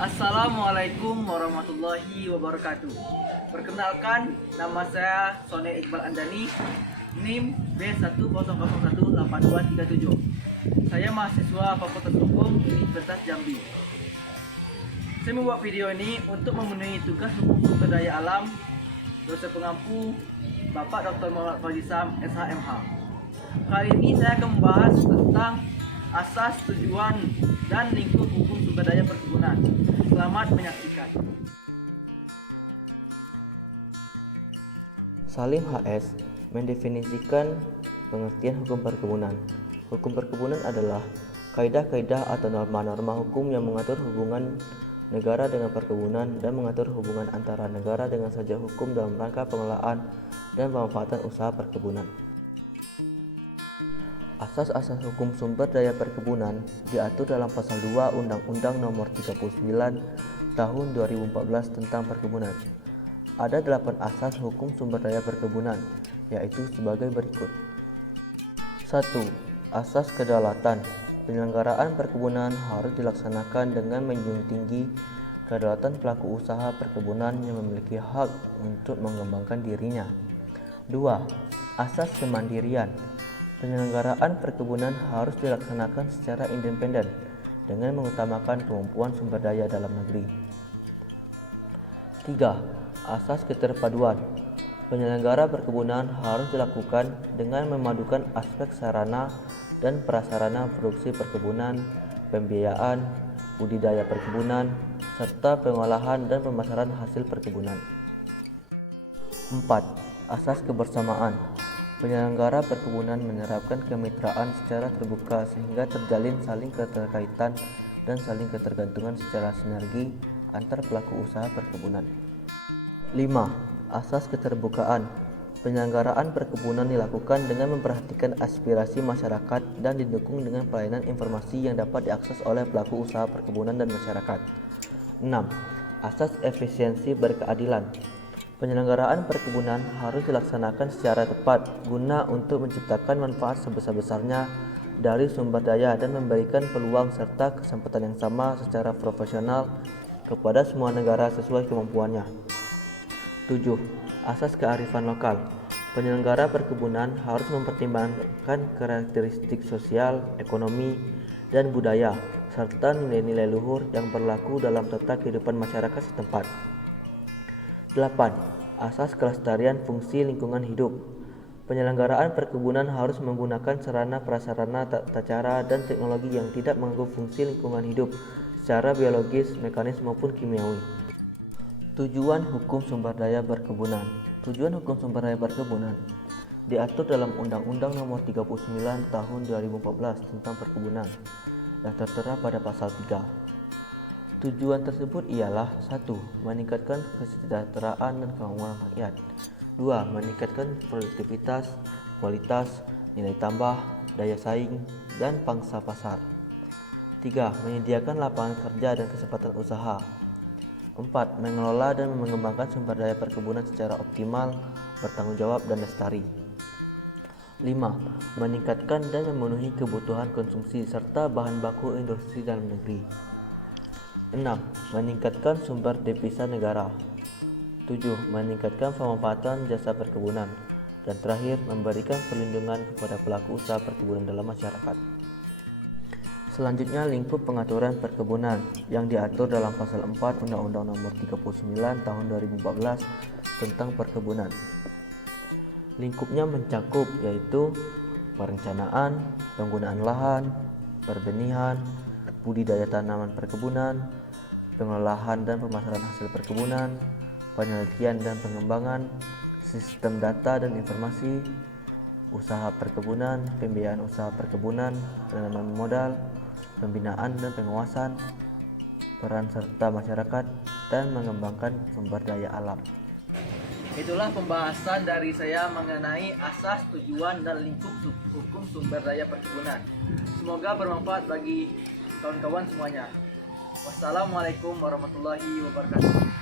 Assalamualaikum warahmatullahi wabarakatuh. Perkenalkan, nama saya Sone Iqbal Andani, NIM B10018237. Saya mahasiswa Fakultas Hukum Universitas Jambi. Saya membuat video ini untuk memenuhi tugas hukum sumber daya alam dosen pengampu Bapak Dr. Muhammad Fauzi Sam, SHMH. Kali ini saya akan membahas tentang asas, tujuan, dan lingkup hukum sumber daya perkebunan. Selamat menyaksikan. Salim HS mendefinisikan pengertian hukum perkebunan. Hukum perkebunan adalah kaidah-kaidah atau norma-norma hukum yang mengatur hubungan negara dengan perkebunan dan mengatur hubungan antara negara dengan saja hukum dalam rangka pengelolaan dan pemanfaatan usaha perkebunan. Asas-asas hukum sumber daya perkebunan diatur dalam Pasal 2 Undang-Undang Nomor 39 Tahun 2014 tentang perkebunan. Ada 8 asas hukum sumber daya perkebunan, yaitu sebagai berikut. 1. Asas kedaulatan. Penyelenggaraan perkebunan harus dilaksanakan dengan menjunjung tinggi kedaulatan pelaku usaha perkebunan yang memiliki hak untuk mengembangkan dirinya. 2. Asas kemandirian. Penyelenggaraan perkebunan harus dilaksanakan secara independen dengan mengutamakan kemampuan sumber daya dalam negeri. 3. Asas keterpaduan. Penyelenggara perkebunan harus dilakukan dengan memadukan aspek sarana dan prasarana produksi perkebunan, pembiayaan, budidaya perkebunan, serta pengolahan dan pemasaran hasil perkebunan. 4. Asas kebersamaan. Penyelenggara perkebunan menerapkan kemitraan secara terbuka sehingga terjalin saling keterkaitan dan saling ketergantungan secara sinergi antar pelaku usaha perkebunan. 5. Asas keterbukaan. Penyelenggaraan perkebunan dilakukan dengan memperhatikan aspirasi masyarakat dan didukung dengan pelayanan informasi yang dapat diakses oleh pelaku usaha perkebunan dan masyarakat. 6. Asas efisiensi berkeadilan. Penyelenggaraan perkebunan harus dilaksanakan secara tepat guna untuk menciptakan manfaat sebesar-besarnya dari sumber daya dan memberikan peluang serta kesempatan yang sama secara profesional kepada semua negara sesuai kemampuannya. 7. Asas kearifan lokal. Penyelenggara perkebunan harus mempertimbangkan karakteristik sosial, ekonomi, dan budaya serta nilai-nilai luhur yang berlaku dalam tata kehidupan masyarakat setempat. 8. Asas kelestarian fungsi lingkungan hidup. Penyelenggaraan perkebunan harus menggunakan sarana prasarana tata cara dan teknologi yang tidak mengganggu fungsi lingkungan hidup secara biologis, mekanis maupun kimiawi. Tujuan hukum sumber daya perkebunan. Tujuan hukum sumber daya perkebunan diatur dalam Undang-Undang Nomor 39 Tahun 2014 tentang perkebunan yang tertera pada Pasal 3. Tujuan tersebut ialah 1. Meningkatkan kesejahteraan dan kemakmuran rakyat. 2. Meningkatkan produktivitas, kualitas, nilai tambah, daya saing, dan pangsa pasar. 3. Menyediakan lapangan kerja dan kesempatan usaha. 4. Mengelola dan mengembangkan sumber daya perkebunan secara optimal, bertanggung jawab, dan lestari. 5. Meningkatkan dan memenuhi kebutuhan konsumsi serta bahan baku industri dalam negeri. 6. Meningkatkan sumber devisa negara. 7. Meningkatkan pemanfaatan jasa perkebunan. Dan terakhir, memberikan perlindungan kepada pelaku usaha perkebunan dalam masyarakat. Selanjutnya, lingkup pengaturan perkebunan yang diatur dalam pasal 4 Undang-Undang Nomor 39 Tahun 2014 tentang perkebunan. Lingkupnya mencakup yaitu perencanaan, penggunaan lahan, perbenihan, budidaya tanaman perkebunan, pengolahan dan pemasaran hasil perkebunan, penelitian dan pengembangan, sistem data dan informasi, usaha perkebunan, pembiayaan usaha perkebunan, penanaman modal, pembinaan dan pengawasan, peran serta masyarakat, dan mengembangkan sumber daya alam. Itulah pembahasan dari saya mengenai asas, tujuan, dan lingkup hukum sumber daya perkebunan. Semoga bermanfaat bagi kawan-kawan semuanya. Wassalamualaikum warahmatullahi wabarakatuh.